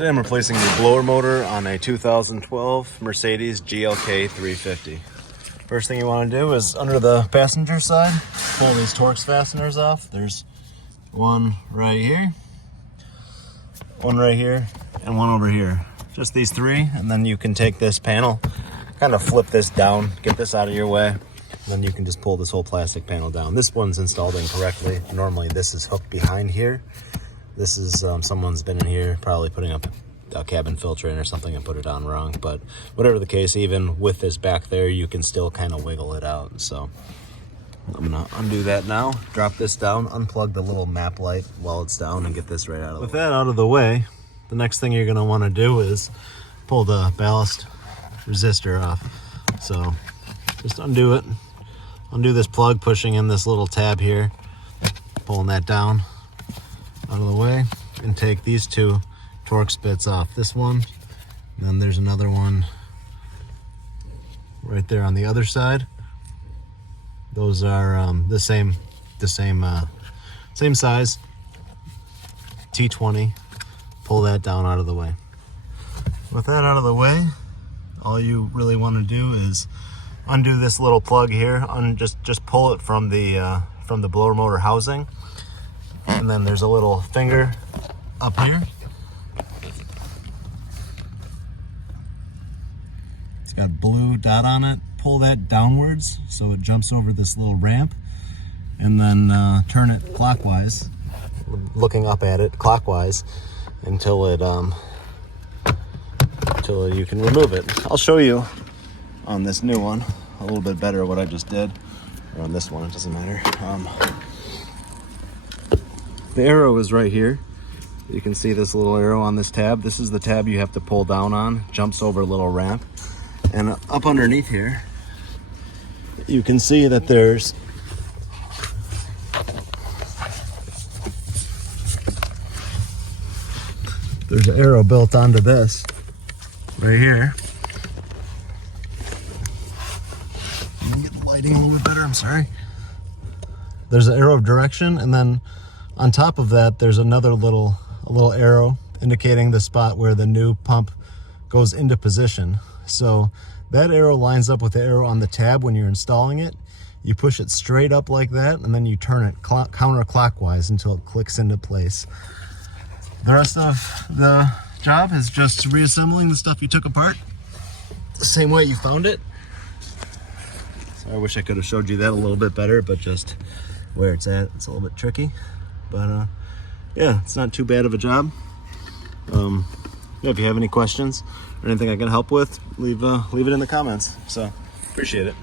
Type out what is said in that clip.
Today I'm replacing the blower motor on a 2012 Mercedes GLK 350. First thing you want to do is under the passenger side, pull these Torx fasteners off. There's one right here, and one over here. Just these three, and then you can take this panel, kind of flip this down, get this out of your way, and then you can just pull this whole plastic panel down. This one's installed incorrectly. Normally this is hooked behind here. This is someone's been in here probably putting up a cabin filter in or something and put it on wrong, but whatever the case, even with this back there, you can still kind of wiggle it out. So I'm gonna undo that now, drop this down, unplug the little map light while it's down, and get this right out of the way. With that out of the way, the next thing you're gonna wanna do is pull the ballast resistor off. So just undo it, undo this plug, pushing in this little tab here, pulling that down out of the way, and take these two Torx bits off. This one, and then there's another one right there on the other side. Those are the same size, T20. Pull that down out of the way. With that out of the way, all you really want to do is undo this little plug here. Just pull it from the blower motor housing, and then there's a little finger up here. It's got a blue dot on it. Pull that downwards so it jumps over this little ramp, and then turn it clockwise, looking up at it clockwise, until you can remove it. I'll show you on this new one a little bit better what I just did, or on this one, it doesn't matter. The arrow is right here. You can see this little arrow on this tab. This is the tab you have to pull down on, jumps over a little ramp. And up underneath here, you can see that there's an arrow built onto this right here. Let me get the lighting a little bit better, I'm sorry. There's an arrow of direction, and then on top of that, there's another little arrow indicating the spot where the new pump goes into position. So that arrow lines up with the arrow on the tab when you're installing it. You push it straight up like that, and then you turn it counterclockwise until it clicks into place. The rest of the job is just reassembling the stuff you took apart the same way you found it. So I wish I could have showed you that a little bit better, but just where it's at, it's a little bit tricky. But yeah, it's not too bad of a job. If you have any questions or anything I can help with, leave it in the comments. So appreciate it.